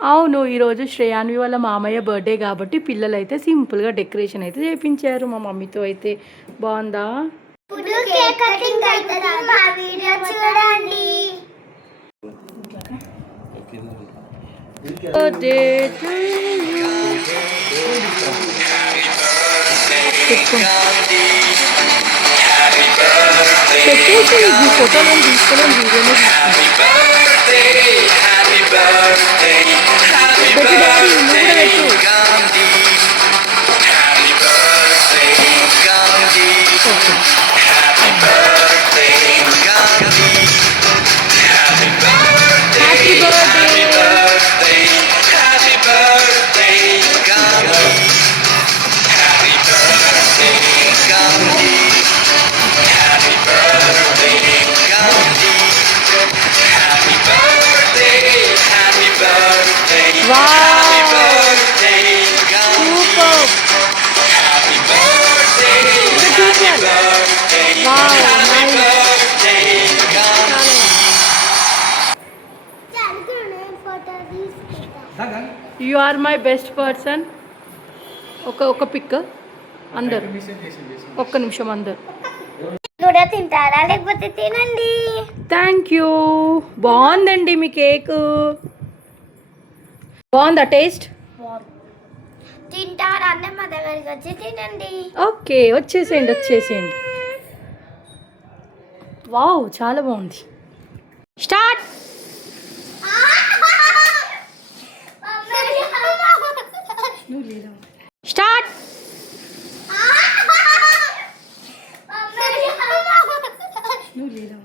అవును. ఈరోజు శ్రేయాన్వి వాళ్ళ మామయ్య బర్త్‌డే కాబట్టి పిల్లలైతే సింపుల్‌గా డెకరేషన్ అయితే చేపించారు మా మమ్మీతో అయితే. బావుందా? ఇప్పుడు కేక్ కటింగ్ అయితది. మా వీడియో చూడండి. Birthday to you. పెట్టేసి ఈ ఫోటోలు ఏం తీసుకోలేం, వీడియోనే తీసుకుంటాం. పెట్టు డాడీ, నువ్వు కూడా పెట్టు. Happy birthday. You are my best person. ఒక పిక్ అందరు, ఒక్క నిమిషం అందరు కూడా తింటారా లేకపోతే తినండి. Thank you. బాగుందండి మీ కేక్. బాగుందా టేస్ట్? తింటారా అంటే మా దగ్గరికి వచ్చి తినండి. ఓకే, వచ్చేసేయండి. వావ్, చాలా బాగుంది. స్టార్ట్. స్టార్ట్. నువ్వు లేదా